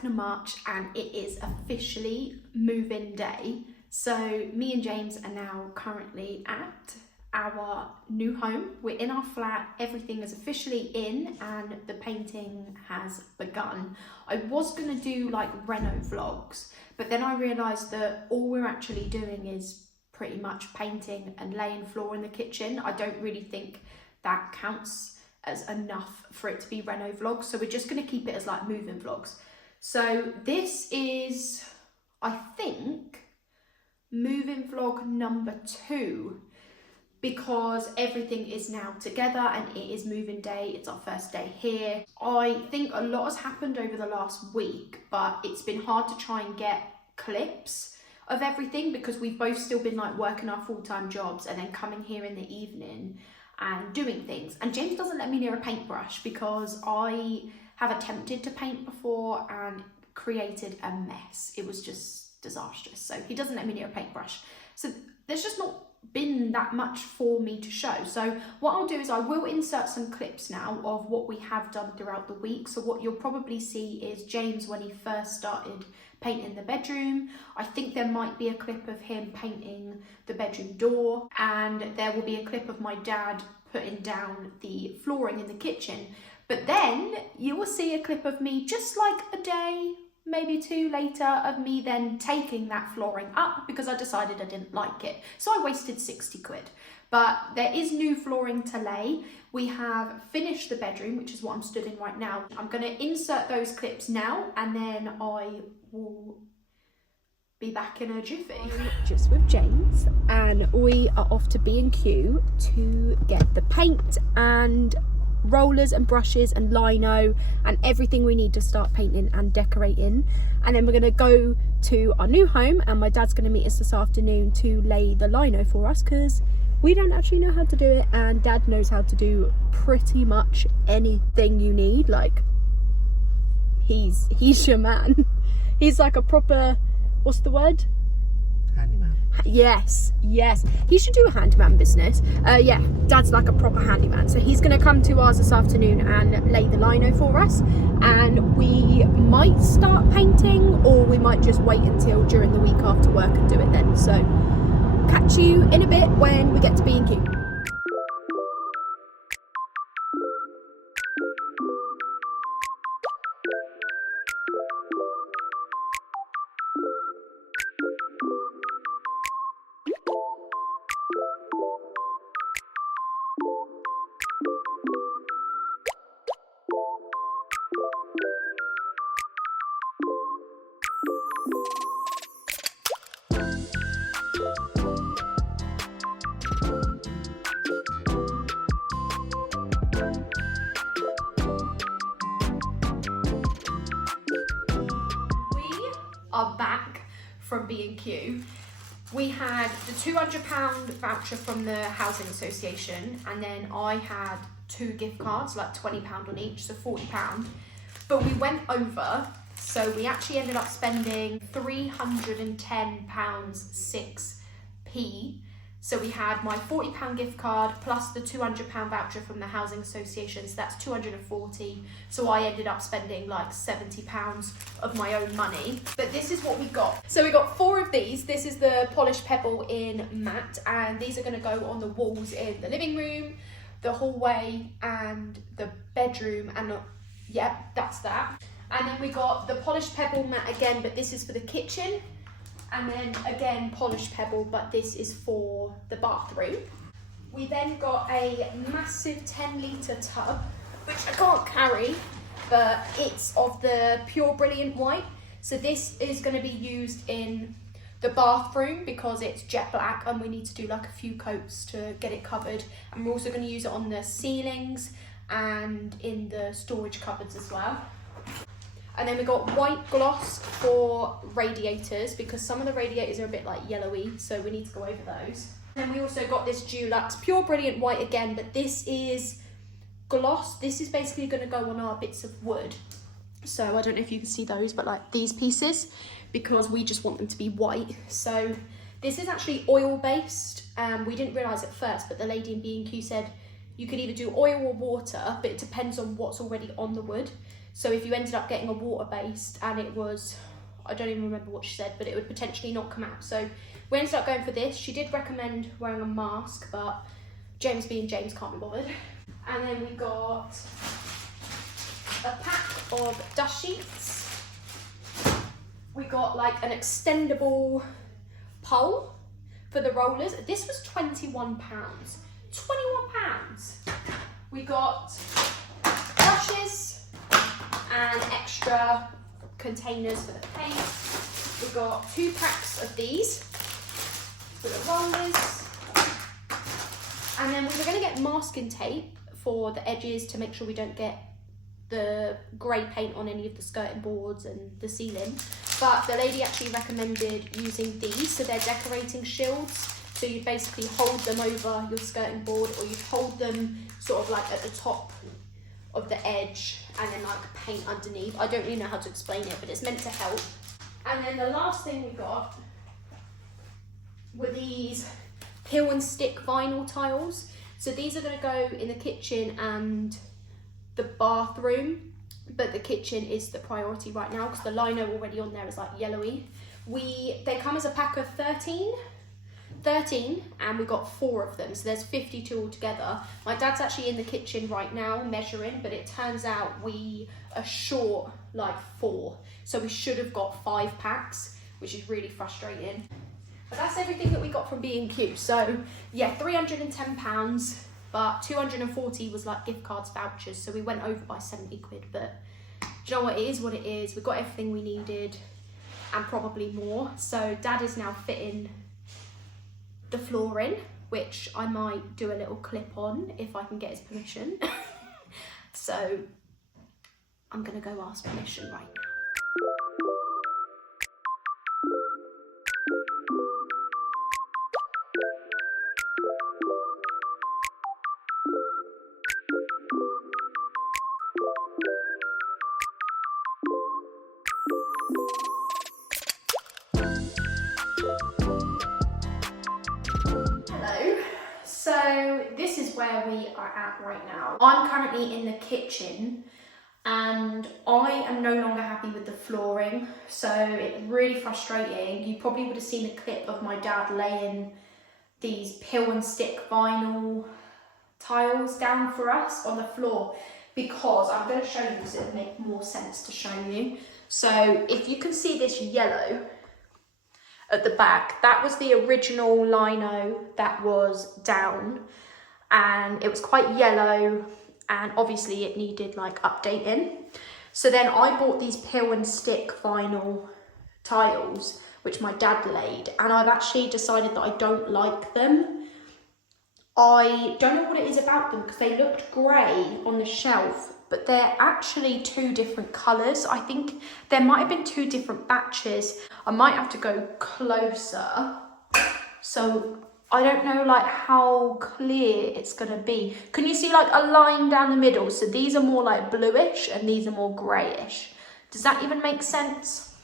22nd of March and it is officially move-in day. So me and James are now currently at our new home. We're in our flat, everything is officially in and the painting has begun. I was gonna do like reno vlogs, but then I realised that all we're actually doing is pretty much painting and laying floor in the kitchen. I don't really think that counts as enough for it to be reno vlogs, so we're just going to keep it as like moving vlogs. So this is, I think, moving vlog number 2, because everything is now together and it is moving day. It's our first day here. I think a lot has happened over the last week, but it's been hard to try and get clips of everything because we've both still been like working our full-time jobs and then coming here in the evening and doing things. And James doesn't let me near a paintbrush because I have attempted to paint before and created a mess. It was just disastrous. So he doesn't let me near a paintbrush. So there's just not been that much for me to show. So what I'll do is I will insert some clips now of what we have done throughout the week. So what you'll probably see is James when he first started painting the bedroom. I think there might be a clip of him painting the bedroom door, and there will be a clip of my dad putting down the flooring in the kitchen. But then you will see a clip of me just like a day, maybe 2 later, of me then taking that flooring up because I decided I didn't like it. So I wasted 60 quid. But there is new flooring to lay. We have finished the bedroom, which is what I'm stood in right now. I'm going to insert those clips now and then I will be back in a jiffy. Just with James, and we are off to B&Q to get the paint and rollers and brushes and lino and everything we need to start painting and decorating. And then we're going to go to our new home and my dad's going to meet us this afternoon to lay the lino for us because we don't actually know how to do it and dad knows how to do pretty much anything you need. Like he's your man. He's like a proper, what's the word? Handyman. Yes. He should do a handyman business. Yeah, dad's like a proper handyman. So he's going to come to ours this afternoon and lay the lino for us. And we might start painting or we might just wait until during the week after work and do it then. So catch you in a bit when we get to B&Q. Are back from B&Q. We had the £200 voucher from the housing association and then I had 2 gift cards, like £20 on each, so £40. But we went over, so we actually ended up spending £310.06. So we had my £40 gift card plus the £200 voucher from the housing association, so that's 240. So I ended up spending like £70 of my own money. But this is what we got. So we got 4 of these. This is the polished pebble in matte, and these are going to go on the walls in the living room, the hallway, and the bedroom. And yeah, that's that. And then we got the polished pebble matte again, but this is for the kitchen. And then again polished pebble, but this is for the bathroom. We then got a massive 10-litre tub, which I can't carry, but it's of the pure brilliant white. So this is going to be used in the bathroom because it's jet black and we need to do like a few coats to get it covered. And we're also going to use it on the ceilings and in the storage cupboards as well. And then we got white gloss for radiators because some of the radiators are a bit like yellowy, so we need to go over those. And we also got this Dulux pure brilliant white again, but this is gloss. This is basically going to go on our bits of wood. So I don't know if you can see those, but like these pieces, because we just want them to be white. So this is actually oil based. We didn't realise at first, but the lady in B&Q said you could either do oil or water, but it depends on what's already on the wood. So if you ended up getting a water-based and it was, I don't even remember what she said, but it would potentially not come out. So we ended up going for this. She did recommend wearing a mask, but James being James can't be bothered. And then we got a pack of dust sheets. We got like an extendable pole for the rollers. This was £21. £21. We got brushes and extra containers for the paint. We got 2 packs of these for the rollers. And then we were going to get masking tape for the edges to make sure we don't get the grey paint on any of the skirting boards and the ceiling. But the lady actually recommended using these, so they're decorating shields. So you basically hold them over your skirting board, or you hold them sort of like at the top of the edge and then like paint underneath. I don't really know how to explain it, but it's meant to help. And then the last thing we got were these peel and stick vinyl tiles. So these are going to go in the kitchen and the bathroom, but the kitchen is the priority right now because the lino already on there is like yellowy. They come as a pack of 13 and we got 4 of them, so there's 52 altogether. My dad's actually in the kitchen right now measuring, but it turns out we are short like 4, so we should have got 5 packs, which is really frustrating. But that's everything that we got from B&Q. So yeah, £310, but 240 was like gift cards, vouchers, so we went over by 70 quid. But do you know what, it is what it is. We got everything we needed and probably more. So Dad is now fitting the flooring, which I might do a little clip on if I can get his permission. So I'm gonna go ask permission right now. So this is where we are at right now. I'm currently in the kitchen and I am no longer happy with the flooring, so it's really frustrating. You probably would have seen a clip of my dad laying these peel and stick vinyl tiles down for us on the floor, because I'm going to show you because it would make more sense to show you. So if you can see this yellow at the back, that was the original lino that was down, and it was quite yellow and obviously it needed like updating. So then I bought these peel and stick vinyl tiles which my dad laid, and I've actually decided that I don't like them. I don't know what it is about them because they looked grey on the shelf, but they're actually 2 different colours. I think there might have been 2 different batches. I might have to go closer. So I don't know like how clear it's gonna be. Can you see like a line down the middle? So these are more like bluish and these are more greyish. Does that even make sense?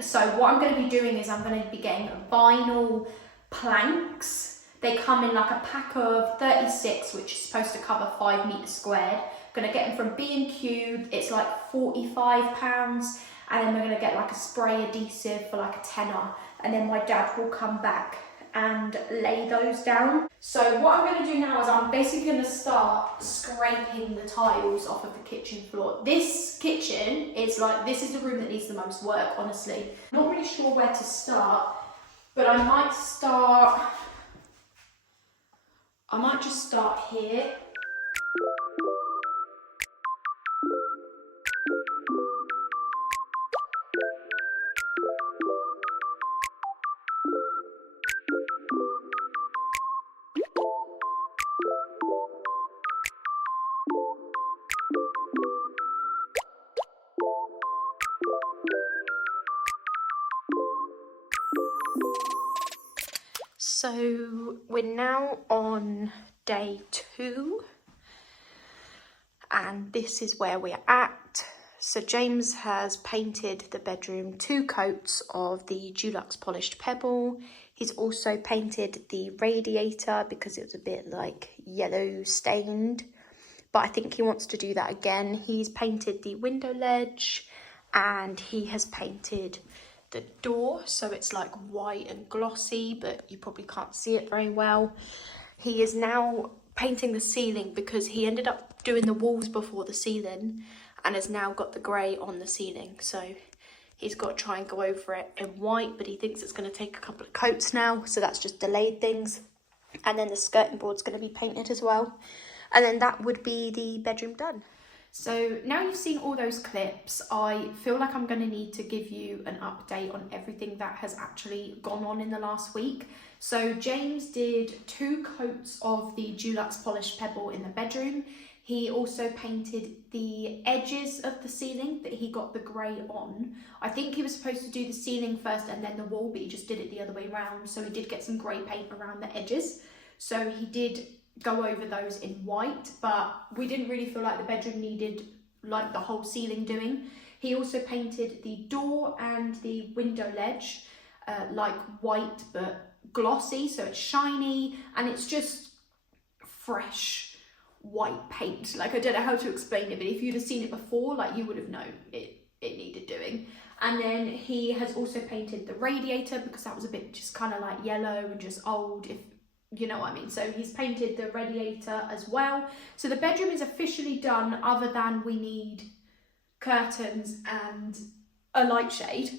So what I'm gonna be doing is I'm gonna be getting vinyl planks. They come in like a pack of 36, which is supposed to cover 5 meters squared. Gonna get them from B&Q, it's like £45, and then we're gonna get like a spray adhesive for like a tenner, and then my dad will come back and lay those down. So what I'm gonna do now is I'm basically gonna start scraping the tiles off of the kitchen floor. This kitchen is like, this is the room that needs the most work, honestly. I'm not really sure where to start, but I might just start here. So we're now on day 2 and this is where we're at. So James has painted the bedroom 2 coats of the Dulux polished pebble. He's also painted the radiator because it was a bit like yellow stained but I think he wants to do that again. He's painted the window ledge and he has painted the door, so it's like white and glossy, but you probably can't see it very well. He is now painting the ceiling because he ended up doing the walls before the ceiling and has now got the grey on the ceiling, so he's got to try and go over it in white, but he thinks it's going to take a couple of coats now, so that's just delayed things. And then the skirting board's going to be painted as well, and then that would be the bedroom done. So now you've seen all those clips, I feel like I'm going to need to give you an update on everything that has actually gone on in the last week. So James did 2 coats of the Dulux polished pebble in the bedroom. He also painted the edges of the ceiling that he got the grey on. I think he was supposed to do the ceiling first and then the wall, but he just did it the other way around. So he did get some grey paint around the edges. So he did go over those in white, but we didn't really feel like the bedroom needed like the whole ceiling doing. He also painted the door and the window ledge like white but glossy, so it's shiny and it's just fresh white paint. Like, I don't know how to explain it, but if you'd have seen it before, like, you would have known it needed doing. And then he has also painted the radiator because that was a bit just kind of like yellow and just old, if you know what I mean. So he's painted the radiator as well. So the bedroom is officially done, other than we need curtains and a light shade.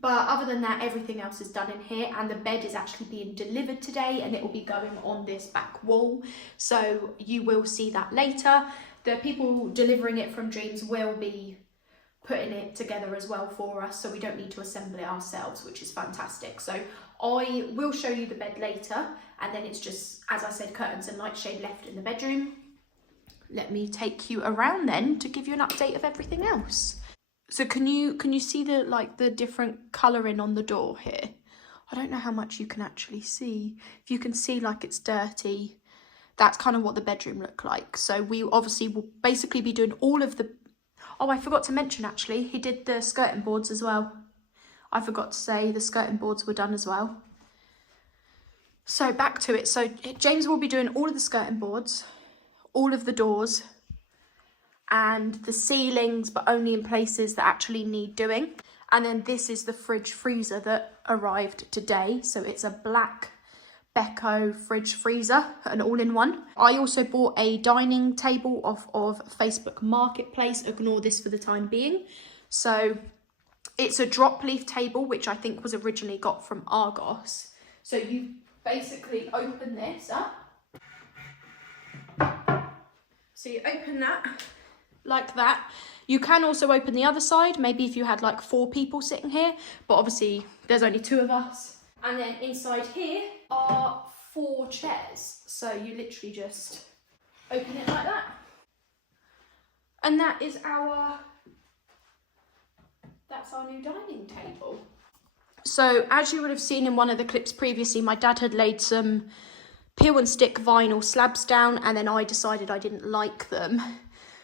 But other than that, everything else is done in here, and the bed is actually being delivered today and it will be going on this back wall. So you will see that later. The people delivering it from Dreams will be putting it together as well for us, so we don't need to assemble it ourselves, which is fantastic. So I will show you the bed later, and then it's just, as I said, curtains and light shade left in the bedroom. Let me take you around then to give you an update of everything else. So can you see the different colouring on the door here? I don't know how much you can actually see. If you can see, like, it's dirty, that's kind of what the bedroom looked like. So we obviously will basically be doing all of the... Oh, I forgot to mention, actually, he did the skirting boards as well. I forgot to say the skirting boards were done as well. So back to it. So James will be doing all of the skirting boards, all of the doors, and the ceilings, but only in places that actually need doing. And then this is the fridge freezer that arrived today. So it's a black Beko fridge freezer, an all-in-one. I also bought a dining table off of Facebook Marketplace. Ignore this for the time being. So it's a drop leaf table, which I think was originally got from Argos. So you basically open this up. So you open that like that. You can also open the other side, maybe if you had like 4 people sitting here, but obviously there's only 2 of us. And then inside here are 4 chairs. So you literally just open it like that. And that's our new dining table. So as you would have seen in one of the clips previously, my dad had laid some peel and stick vinyl slabs down, and then I decided I didn't like them.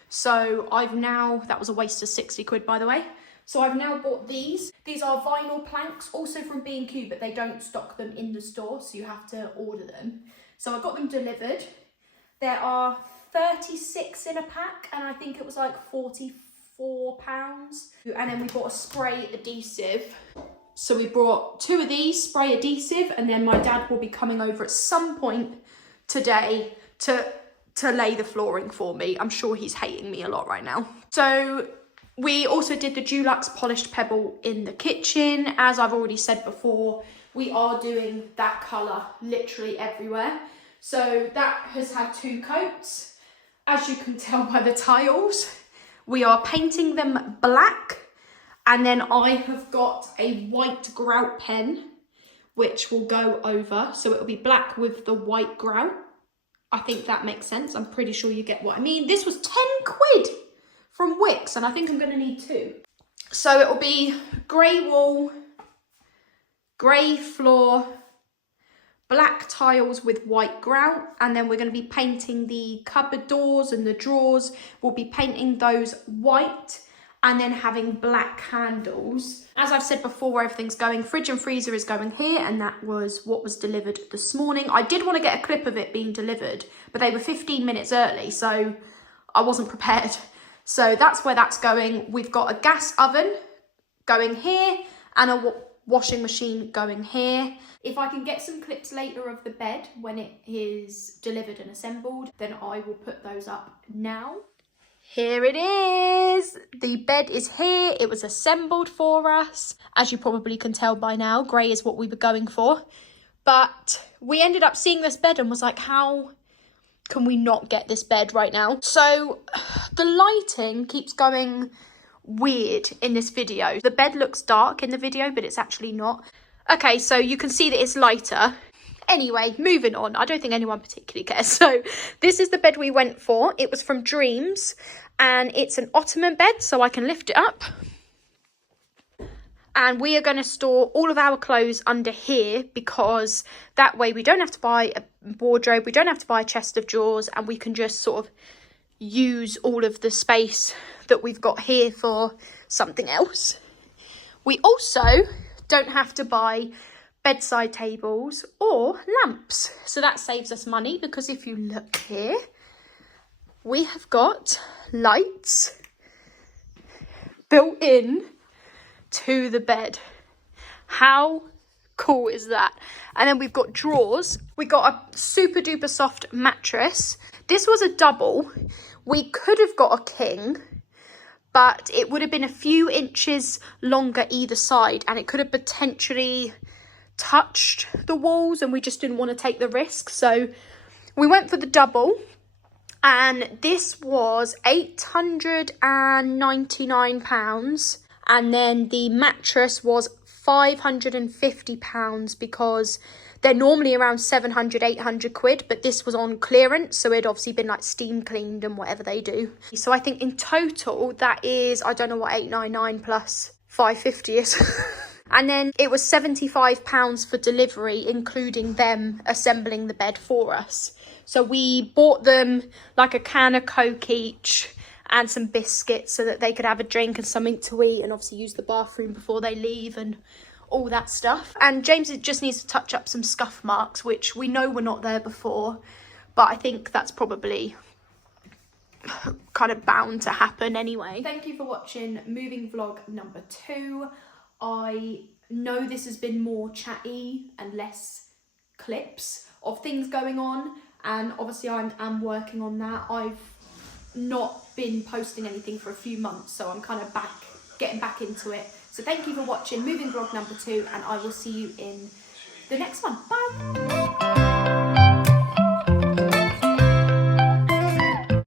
So I've now, that was a waste of 60 quid, by the way. So I've now bought these. These are vinyl planks, also from B&Q, but they don't stock them in the store, so you have to order them. So I got them delivered. There are 36 in a pack, and I think it was like £44. And then we bought a spray adhesive. So we brought 2 of these, spray adhesive, and then my dad will be coming over at some point today to lay the flooring for me. I'm sure he's hating me a lot right now. So we also did the Dulux polished pebble in the kitchen. As I've already said before, we are doing that colour literally everywhere. So that has had 2 coats. As you can tell by the tiles, we are painting them black. And then I have got a white grout pen, which will go over. So it will be black with the white grout. I think that makes sense. I'm pretty sure you get what I mean. This was 10 quid from Wix, and I think I'm going to need 2. So it will be grey wall, grey floor, black tiles with white grout, and then we're going to be painting the cupboard doors and the drawers. We'll be painting those white and then having black handles. As I've said before, where everything's going, fridge and freezer is going here, and that was what was delivered this morning. I did want to get a clip of it being delivered, but they were 15 minutes early, so I wasn't prepared. So that's where that's going. We've got a gas oven going here and a washing machine going here. If I can get some clips later of the bed when it is delivered and assembled, then I will put those up now. Here it is. The bed is here. It was assembled for us. As you probably can tell by now, grey is what we were going for. But we ended up seeing this bed and was like, how can we not get this bed right now? So the lighting keeps going weird in this video. The bed looks dark in the video, but it's actually not. Okay, so you can see that it's lighter. Anyway, moving on. I don't think anyone particularly cares. So this is the bed we went for. It was from Dreams and it's an ottoman bed, so I can lift it up. And we are going to store all of our clothes under here because that way we don't have to buy a wardrobe, we don't have to buy a chest of drawers, and we can just sort of use all of the space that we've got here for something else. We also don't have to buy bedside tables or lamps. So that saves us money because if you look here, we have got lights built in to the bed. How cool is that? And then we've got drawers. We got a super duper soft mattress. This was a double. We could have got a king, but it would have been a few inches longer either side and it could have potentially touched the walls and we just didn't want to take the risk. So we went for the double and this was £899. And then the mattress was £550 because they're normally around 700, 800 quid, but this was on clearance. So it'd obviously been like steam cleaned and whatever they do. So I think in total that is, I don't know what 899 plus 550 is. And then it was £75 for delivery, including them assembling the bed for us. So we bought them like a can of Coke each and some biscuits so that they could have a drink and something to eat and obviously use the bathroom before they leave and all that stuff. And James just needs to touch up some scuff marks, which we know were not there before, but I think that's probably kind of bound to happen anyway. Thank you for watching moving vlog number 2. I know this has been more chatty and less clips of things going on, and obviously I'm working on that. I've not been posting anything for a few months, so I'm kind of getting back into it. So thank you for watching moving vlog number 2 and I will see you in the next one. Bye.